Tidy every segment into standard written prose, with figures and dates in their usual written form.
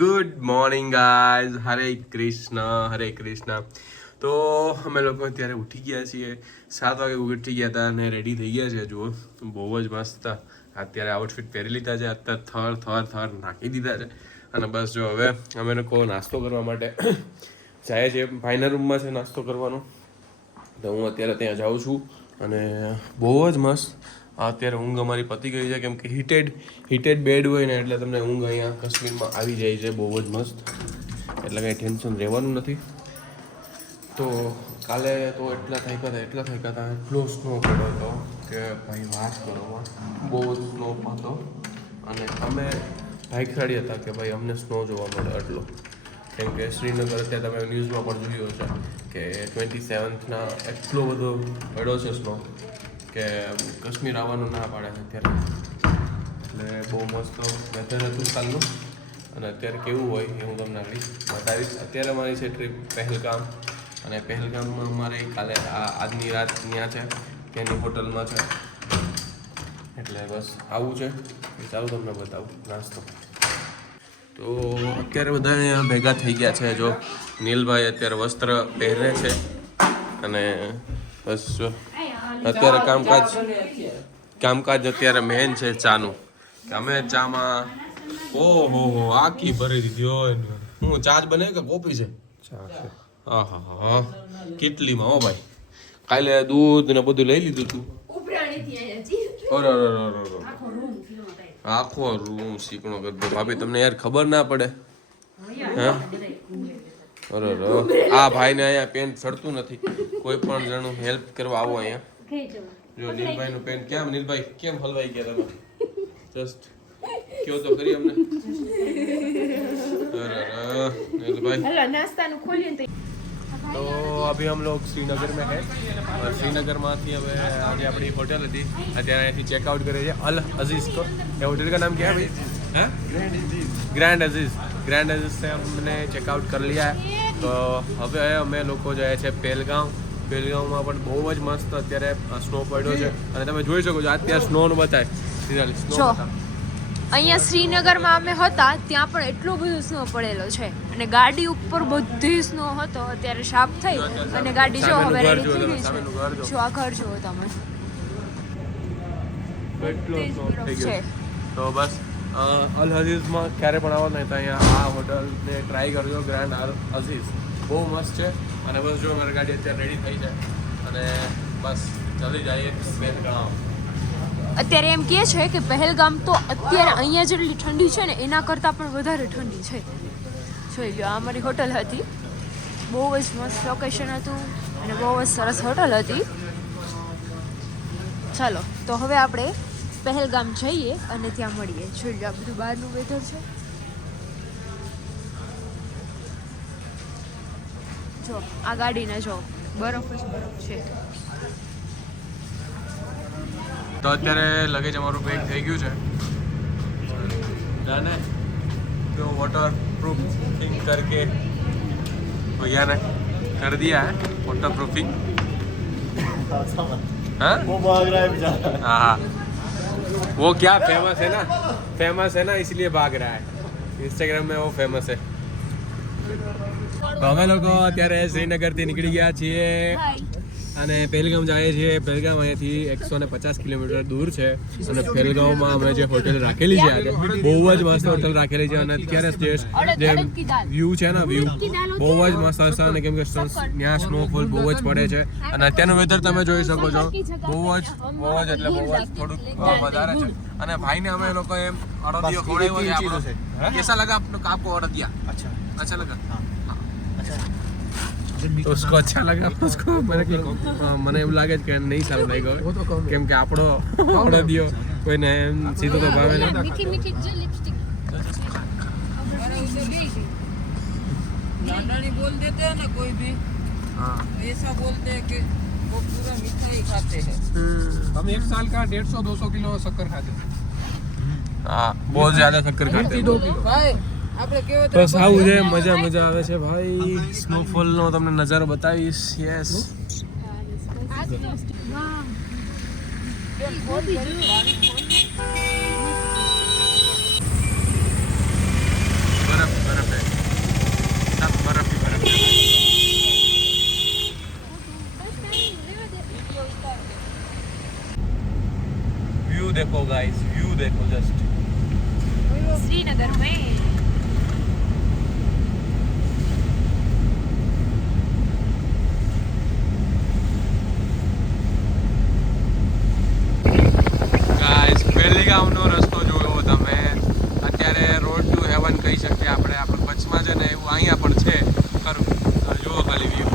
Good morning guys, હરે કૃષ્ણ. તો અમે લોકો અત્યારે ઉઠી ગયા છીએ, 7 વાગે ઉઠી ગયા હતા અને રેડી થઈ ગયા છે. જુઓ, બહુ જ મસ્ત અત્યારે આઉટફિટ પહેરી લીધા છે. અત્યારે થર નાખી દીધા છે અને બસ જો હવે અમે લોકો નાસ્તો કરવા માટે જાય છે. ભાઈના રૂમમાં છે નાસ્તો કરવાનો, તો હું અત્યારે ત્યાં જાઉં છું અને બહુ જ મસ્ત અત્યારે ઊંઘ અમારી પતી ગઈ છે, કેમ કે હીટેડ બેડ હોય ને એટલે તમને ઊંઘ અહીંયા કાશ્મીરમાં આવી જાય છે બહુ જ મસ્ત, એટલે કંઈ ટેન્શન રહેવાનું નથી. તો કાલે તો એટલા થાક્યા હતા, એટલો સ્નો પડ્યો હતો કે ભાઈ વાત કરવામાં બહુ જ સ્નો હતો. અને અમે ભાગ્યશાળી હતા કે ભાઈ અમને સ્નો જોવા મળે એટલો, કેમ કે શ્રીનગર અત્યારે તમે ન્યૂઝમાં પણ જોયું હશે કે 27ના એટલો બધો પડ્યો છે સ્નો કે કાશ્મીર આવવાનું ના પાડે છે અત્યારે. એટલે બહુ મસ્ત વેધર હતું કાલનું, અને અત્યારે કેવું હોય એ હું તમને બતાવીશ. અત્યારે અમારી છે ટ્રીપ પહેલગામ, અને પહેલગામમાં અમારે કાલે આજની રાત ત્યાં છે, ત્યાંની હોટલમાં છે. એટલે બસ આવું છે, ચાલો તમને બતાવું નાસ્તો. તો અત્યારે બધા અહીંયા ભેગા થઈ ગયા છે. જો નીલભાઈ અત્યારે વસ્ત્ર પહેરે છે અને બસ જો અત્યારે કામકાજ અત્યારે મેન છે ચાનું. અમે ચામાં ઓહો આખી ભરી દીધી હોય. હું ચા જ બને કે કોફી છે? હા કેટલીમાં હો ભાઈ, કાલે દૂધ ને બધું લઈ લીધું તું. આખો રૂમ શીકણો કરી દો ભાભી, તમને યાર ખબર ના પડે? હા અરે આ ભાઈને અહીંયા પેન્ટ ચડતું નથી, કોઈ પણ જણું હેલ્પ કરવા આવો અહીંયા. જો નીલભાઈ નું પેન્ટ કેમ, નીલભાઈ કેમ હલવાઈ ગયા તમે? જસ્ટ કયો તો ખરી અમને. અરે નીલભાઈ હેલો નાસ્તાનું ખોલ્યું તો अभी हम लोग श्रीनगर में है और श्रीनगर માંથી હવે આજે આપણી હોટલ હતી, અત્યારે અહીંથી ચેકઆउट કરે છે અલ अजीज को. ये होटल का नाम क्या है भाई? हाँ ग्रैंड अजीज से हमने चेकआउट कर लिया है. तो હવે અમે લોકો જાય છે પહેલગામમાં પણ બહુ જ મસ્ત અત્યારે સ્નો પડ્યો છે અને તમે જોઈ શકો છો અત્યારે સ્નોનું બતાય સ્નો. અહીંયા શ્રીનગરમાં અમે હતા ત્યાં પણ એટલો બધો સ્નો પડેલો છે અને ગાડી ઉપર બધી સ્નો હતો. અત્યારે સાફ થઈ અને ગાડી જો હવે રેડી થઈ ગઈ છે. જો આ ઘર જુઓ તમે, કેટલો સ્નો થઈ ગયો. તો બસ અલ અઝીઝમાં ક્યારે પણ આવો નહીં તો અહીંયા આ હોટલને ટ્રાય કરજો, ગ્રાન્ડ અલ અઝીઝ. બહુ મસ્ત છે. અને બસ જો મારી ગાડી અત્યારે રેડી થઈ છે અને બસ ચાલી જઈએ પહેલગામ. અત્યારે એમ કહે છે કે પહેલગામ તો અત્યારે અહીંયા જેટલી ઠંડી છે ને એના કરતાં પણ વધારે ઠંડી છે. જોઈ લો, આ અમારી હોટલ હતી, બહુ જ મસ્ત લોકેશન હતું અને બહુ જ સરસ હોટલ હતી. ચાલો તો હવે આપણે પહેલગામ જઈએ અને ત્યાં મળીએ. જોઈ લો, આ બધું બહારનું વેધર છે. જો આ ગાડીને જો બરફ જ બરફ છે. તો અત્યારે લગેજ અમારું પેક થઈ ગયું છે जाने तो वाटर प्रूफिंग करके भैया ने कर दिया है वाटर प्रूफिंग. हाँ वो भाग रहा है बेचारा. हाँ वो क्या फेमस है ना इसलिए भाग रहा है. इंस्टाग्राम में वो फेमस है. તો અમે લોકો અત્યારે શ્રીનગરથી નીકળી ગયા છીએ અને પહેલગામ જઈએ છીએ. પહેલગામ અહીંયાથી 150 કિલોમીટર દૂર છે અને પહેલગામમાં અમે જે હોટેલ રાખેલી છે આજે બહુ જ મસ્ત હોટેલ રાખેલી છે અને અત્યારે જે વ્યૂ છે ને વ્યૂ બહુ જ મસ્ત હશે. અને કેમ કે ત્યાં સ્નોફોલ બહુ જ પડે છે અને અત્યારનું વેધર તમે જોઈ શકો છો બહુ જ એટલે બહુ જ થોડુંક વધારે છે. અને ભાઈને અમે લોકો એમ અડદિયો ખવડાવ્યો છે. કેસા લગા આપકો અડદિયા? अच्छा लगा. तो उसको अच्छा लगा, उसको મને એવું લાગે છે કે નહીં સારું લાગ્યો, કેમ કે આપણો અડદિયો કોઈને સીધો તો ભાવે નહીં. મીઠી મીઠી જે લિપસ્ટિક नानी बोल देते हैं ना कोई भी, हाँ ऐसा बोलते हैं कि वो पूरा मीठा ही खाते हैं. हम 1 साल का 150-200 किलो शक्कर खाते हैं. हाँ बहुत ज्यादा शक्कर खाते हैं. भाई આપણે કેવો બસ આવું છે, મજા આવે છે ભાઈ. સ્નોફોલ નો તમને નજારો બતાવીશ. યસ બરફ गाइस, व्यू देखो जस्ट. श्रीनगर में ગાઈસ પહેલગામનો રસ્તો જોયો તમે. અત્યારે રોડ ટુ હેવન કહી શકીએ આપણે. આપણે કચ્છમાં છે ને એવું અહીંયા પણ છે ખરું. જુઓ ખાલી view.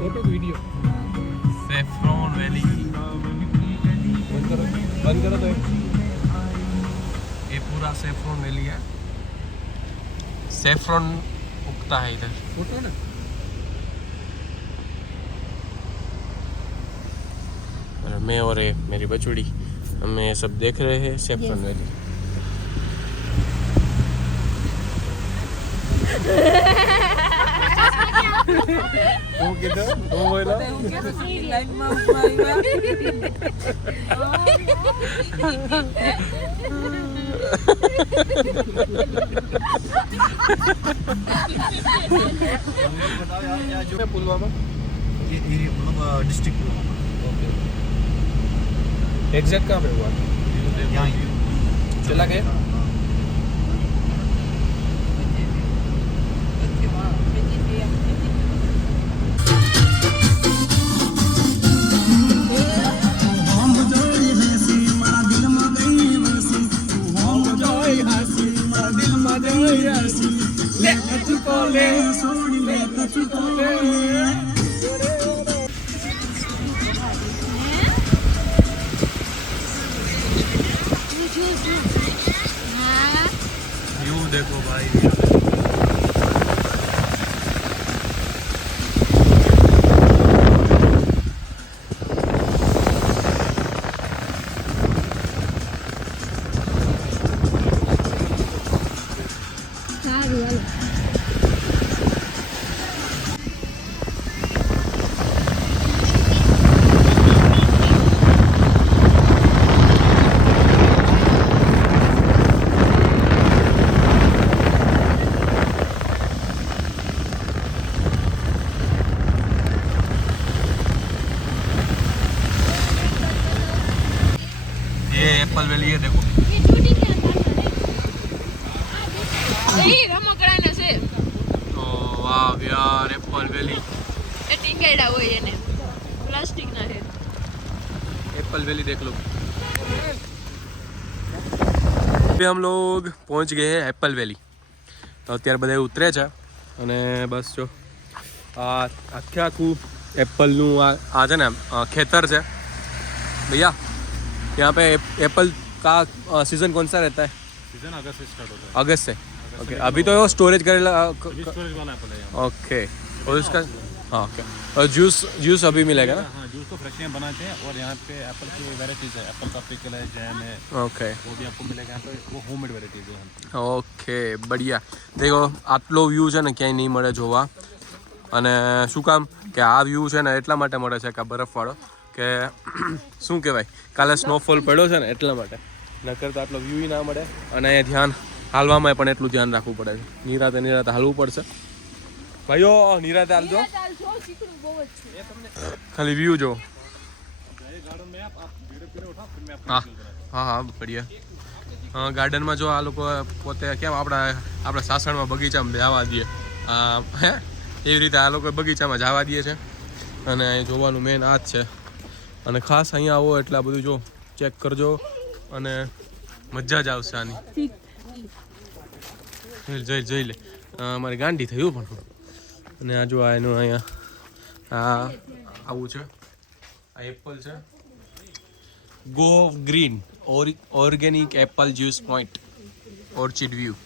Photo video saffron valley बंद करो तो ये पूरा सेफ्रॉन वैली है. सेफ्रॉन उगता है इधर. फोटो ना और मैं और ये मेरी बचूड़ी हमें ये सब देख रहे हैं सेफ्रॉन वैली. હું કીધું હું બોલો એવું કીધું કે લાઈનમાં ઊભા पुलवामा डिस्ट्रिक्ट एग्जैक्ट कहाँ पे हुआ यहाँ चला गया व्यू देखो भाई. ये एप्पल वैली है देखो. એ રમકડાના છે ओ वाह यार एप्पल वैली. એ ટીંગાડ્યા હોય એને પ્લાસ્ટિકના છે. एप्पल वैली देख लो. अभी हम लोग पहुंच गए हैं एप्पल वैली. तो અત્યારે બધા ઉતરે છે અને બસ જો આ આખે આખું એપ્પલનું આ છે ને ખેતર છે भैया. यहाँ पे एप्पल का सीजन कौन सा रहता है? सीजन अगस्त से स्टार्ट होता है. अगस्त से. ओके अभी तो स्टोरेज करेला. स्टोरेज वाला एप्पल है. ओके और इसका हाँ ओके और जूस अभी मिलेगा ना? हाँ जूस तो फ्रेश ही बनाते हैं और यहाँ पे एप्पल की वेराइटीज है. एप्पल का पिकल है, जैम है, ओके वो भी आपको मिलेगा यहाँ पे. वो होममेड वेराइटीज है यहाँ पे. ઓકે બઢિયા. દેખો આટલો વ્યૂ છે ને ક્યાંય નહીં મળે જોવા. અને શું કામ કે આ વ્યૂ છે ને એટલા માટે મળે છે કે આ બરફવાળો કે શું કહેવાય કાલે સ્નોફોલ પડ્યો છે ને એટલા માટે. નકર તો આટલો વ્યૂ ના મળે. અને એ ધ્યાન હાલવામાં પણ એટલું ધ્યાન રાખવું પડે છે. નિરાતે હાલવું પડશે ભાઈઓ. નિરાતે હાલજો ખાલી વ્યૂ જો. હા હા હા બઢિયા. ગાર્ડનમાં જો આ લોકો પોતે કેમ આપણા સાસણમાં બગીચામાં જવા દઈએ હે એવી રીતે આ લોકો બગીચામાં જવા દઈએ છે. અને અહીં જોવાનું મેન આ જ છે. અને ખાસ અહીંયા આવો એટલે આ બધું જો ચેક કરજો અને મજા જ આવશે આની. જોઈ લે મારી ગાંડી થયું પણ. અને આ જો આ એનું અહીંયા આ આવું છે. આ એપલ છે go green organic Apple juice point orchid view.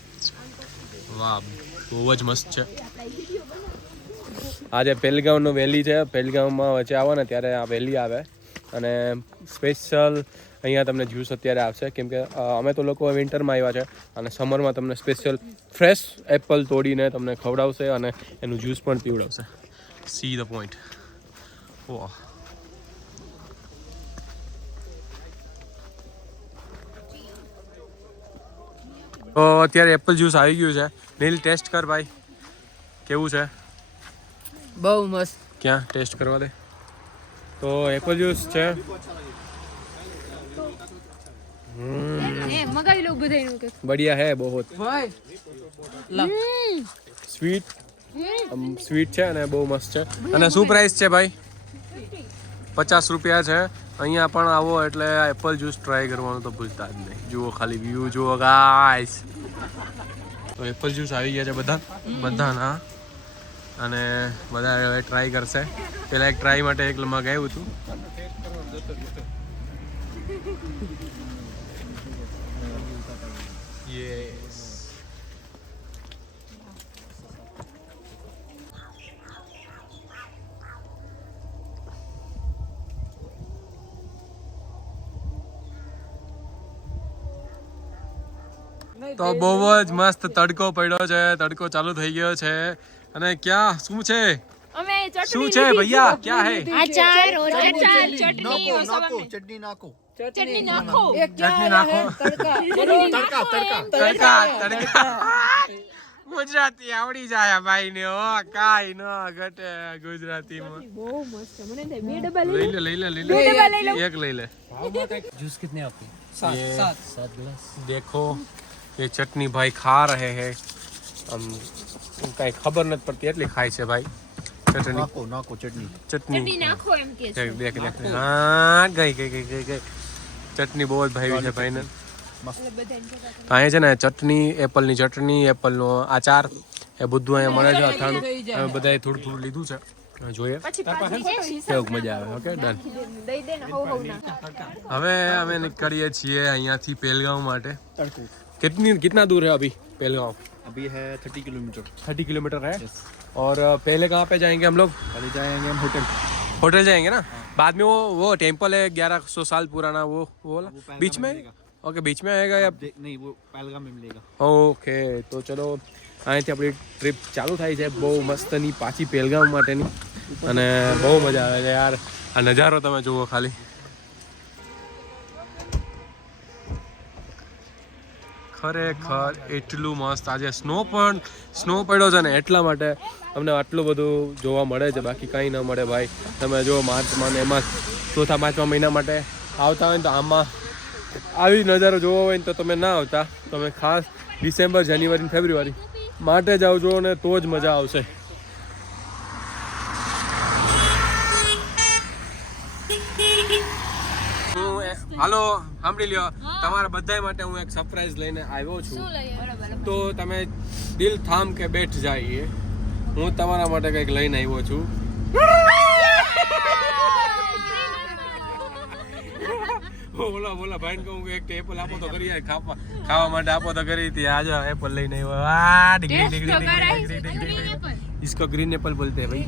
વાહ બહુ જ મસ્ત છે. આ જે પહેલગામનો વેલી છે પહેલગામમાં વચ્ચે આવો ને ત્યારે આ વેલી આવે અને સ્પેશિયલ અહીંયા તમને જ્યુસ અત્યારે આવશે કેમ કે અમે તો લોકો વિન્ટરમાં આવ્યા છે અને સમરમાં તમને સ્પેશિયલ ફ્રેશ એપલ તોડીને તમને ખવડાવશે અને એનું જ્યુસ પણ પીવડાવશે. See the point. વાહ તો અત્યારે એપલ જ્યુસ આવી ગયું છે. નીલ ટેસ્ટ કર ભાઈ, કેવું છે? બહુ મસ્ત. ક્યાં ટેસ્ટ કરવા દે. તો એપલ જ્યુસ છે. મગાવી લો બધાયનું કે બઢિયા હે બહુત ભાઈ સ્વીટ. સ્વીટ છે અને બહુ મસ્ત છે. અને શું પ્રાઇસ છે ભાઈ? 50 રૂપિયા છે. અહીંયા પણ આવો એટલે એપલ જ્યુસ ટ્રાય કરવાનું તો ભૂલતા જ નહીં. જુઓ ખાલી વ્યૂ જુઓ ગાઈસ. તો એપલ જ્યુસ આવી ગયા છે બધાના, અને બધા હવે ટ્રાય કરશે. પહેલાં એક ટ્રાય માટે એક મગાવ્યું હતું. યસ. તો બહુ જ મસ્ત તડકો પડ્યો છે. તડકો ચાલુ થઈ ગયો છે. અને ક્યાં શું છે? અમે શું છે ભૈયા? ક્યાં હે? અચાર और अचार चटनी और सब में चटनी नाको चटनी नाखो ચટણી નાખો. તડકા તડકા. ગુજરાતી આવડી જાય ભાઈ ને. ઓ કાઈ ન ઘટે ગુજરાતીમાં. બહુ મસ્ત મને બે ડબ્બા લઈ લે લઈ લે લઈ લે. એક લઈ લે. जूस कितने आपके? ये 7 गिलास. देखो ये चटनी भाई खा रहे हैं. हम कहीं खबर नहीं पड़ती એટલી ખાય છે ભાઈ ચટણી. नाको नाको चटनी ચટણી નાખો એમ કે છે દેખ દેખ. હા ગઈ ગઈ ગઈ ગઈ ગઈ. ચટણી બહુ જ ભાવી છે ભાઈને. અહીંયા છે ને ચટણી, એપલની ચટણી, એપલનો આચાર એ બધું અહીંયા મળે છે. અથાણું અમે બધાએ થોડું થોડું લીધું છે. જોઈએ કેવું મજા આવે. Okay done. દઈ દે ને હો ના હવે અમે નીકળીએ છીએ અહીંયાથી પહેલગાંવ માટે. कितना दूर है अभी पहलगांव? अभी है 30 किलोमीटर 30 किलोमीटर है. और पहले कहाँ पे जाएंगे हम लोग? पहले जाएंगे हम होटल होटल जाएंगे ना. बाद में वो टेम्पल है 1100 साल पुराना, वो वाला बीच में. ओके बीच में आएगा या नहीं वो पहलगाम में मिलेगा. ઓકે તો ચલો અહીંથી આપણી ટ્રીપ ચાલુ થાય છે બહુ મસ્તની પાછી પહેલગામ માટેની. અને બહુ મજા આવે છે યાર. આ નજારો તમે જુઓ ખાલી. ખરેખર એટલું મસ્ત. આજે સ્નો પડ્યો છે ને એટલા માટે અમને આટલું બધું જોવા મળે છે. બાકી કંઈ ન મળે ભાઈ. તમે જો માર્ચમાં ને એમાં ચોથા પાંચમા મહિના માટે આવતા હોય ને તો આમાં આવી નજારો જોવો હોય ને તો તમે ના આવતા. તમે ખાસ ડિસેમ્બર, જાન્યુઆરી, ફેબ્રુઆરી માટે જ આવજો ને તો જ મજા આવશે. હાલો સાંભળી લ્યો, તમારા બધા માટે હું એક સરપ્રાઈઝ લઈને આવ્યો છું. તો તમે દિલ થામ કે બેઠ જાઈએ. હું તમારા માટે કંઈક લઈને આવ્યો છું. બોલા ભાઈ ને કહું કે એક એપલ આપો તો કરી ખાવા માટે આપો તો કરી હતી. આજે એપલ લઈને આવ્યો. इसको ग्रीन एप्पल बोलते हैं भाई.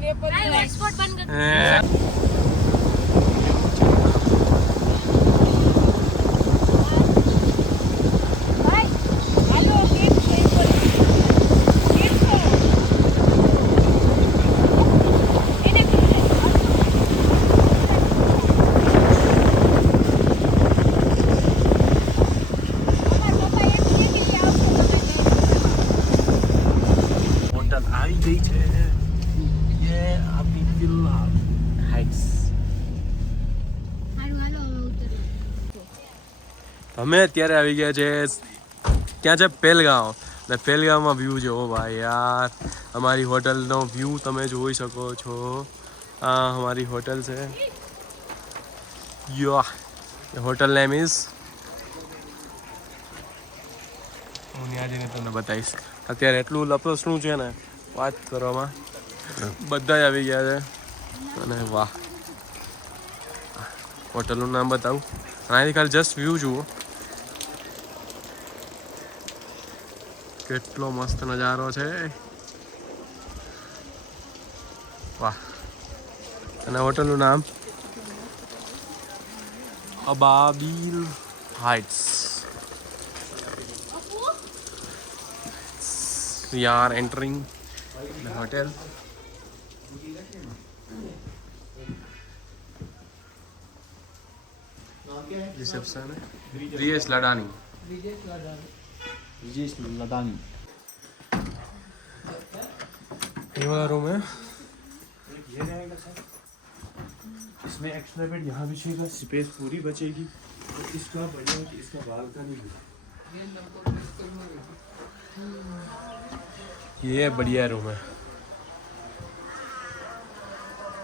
આવી ગઈ છે ये अभी फिलहाल हाइट्स. અમે અત્યારે આવી ગયા છે ક્યાં છે? પહેલગાંવ. ને પહેલગાંવમાં વ્યૂ જોવો ભાઈ યાર. અમારી હોટલનો વ્યૂ તમે જોઈ શકો છો. આ અમારી હોટલ છે. યા હોટલ નેમ ઇઝ, હું ત્યાં જઈને તમને બતાવીશ. અત્યારે એટલું લપસણું છે ને વાત કરવામાં. બધા આવી ગયા છે. અને વાહ, હોટલનું નામ બતાવું. અહીંથી ખાલી જસ્ટ વ્યૂ જુઓ કેટલો મસ્ત નજારો છે. વાહ. અને હોટલનું નામ Ababeel heights. We are entering the hotel. Reception है ब्रिजेश लडानी. विजेश लदानी। ये वाला रूम है। ये रहेगा सर, इसमें एक्स्ट्रा बेड यहाँ बिछेगा, स्पेस पूरी बचेगी। तो इसका बढ़िया कि इसका बालकनी भी। ये बढ़िया रूम है।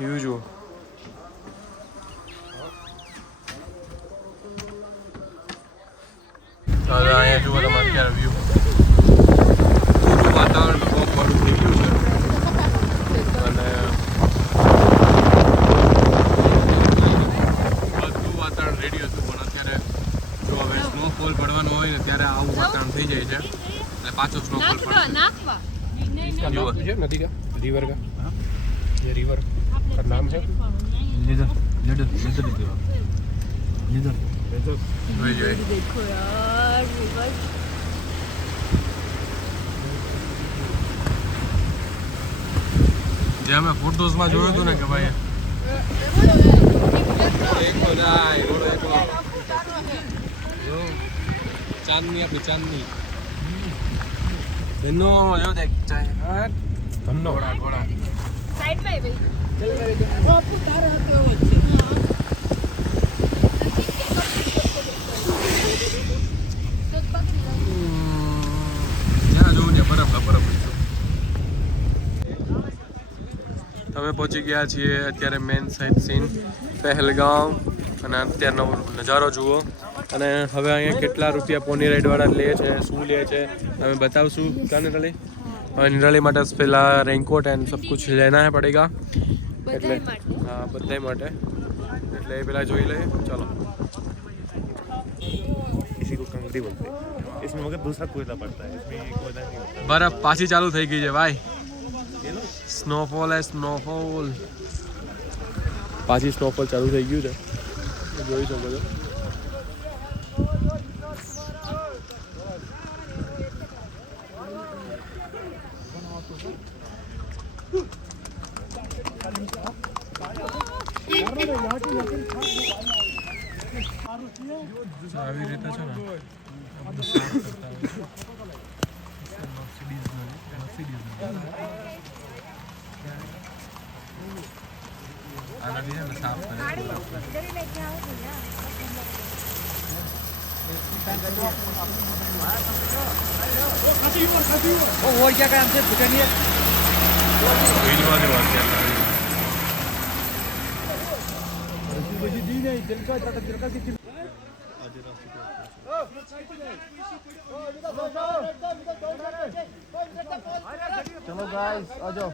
व्यू जो અહીંયા જુઓ તમે અત્યારે વ્યૂ પૂરું વાતાવરણ બહુ ખરું થઈ ગયું છે અને બધું વાતાવરણ રેડી હતું પણ અત્યારે જો હવે સ્નોફોલ પડવાનું હોય ને ત્યારે આવું વાતાવરણ થઈ જાય છે એટલે પાછો સ્નોફોલ પડશે इसका नाम मुझे नदी का रिवर का ये रिवर का नाम है જોઈ જોઈ देखो यार रिवर જે અમે ફોટોઝમાં જોયું હતું ને કે ભાઈ એક બધા રોડ એકલો ચાંદની આપણી ચાંદની એનો એવો દેખ ચાય ધનનો ઘોડા साइड में भाई જ્યાં જોવું ને બરફ તમે પહોંચી ગયા છીએ અત્યારે મેન સાઇટ સીન પહેલગામ અને અત્યારનો નજારો જુઓ અને હવે અહીંયા કેટલા રૂપિયા પોની રાઈડવાળા લે છે શું લે છે અમે બતાવશું ક્યાં નિરાલી હવે નિરાલી માટે પહેલા રેનકોટ એન્ડ સબ કુછ લેના હે પડેગા એટલે હા બધાય માટે એટલે એ પહેલાં જોઈ લઈએ ચલો इसी को कंकड़ी बोलते हैं। इसमें मगर दूसरा कोयला पड़ता है, इसमें ये कोयला नहीं होता। બરફ પાછી ચાલુ થઈ ગઈ છે ભાઈ સ્નોફોલ હે સ્નોફોલ પાછી સ્નોફોલ ચાલુ થઈ ગયું છે જોઈ શકો છો આવી રીતે છે ને બધું સાફ કરતા હોય છે. આનાથી છે ને સાફ કરે और क्या काम से पकड़िए। વીજવા દેવા અત્યારે चलो गाइस आ जाओ।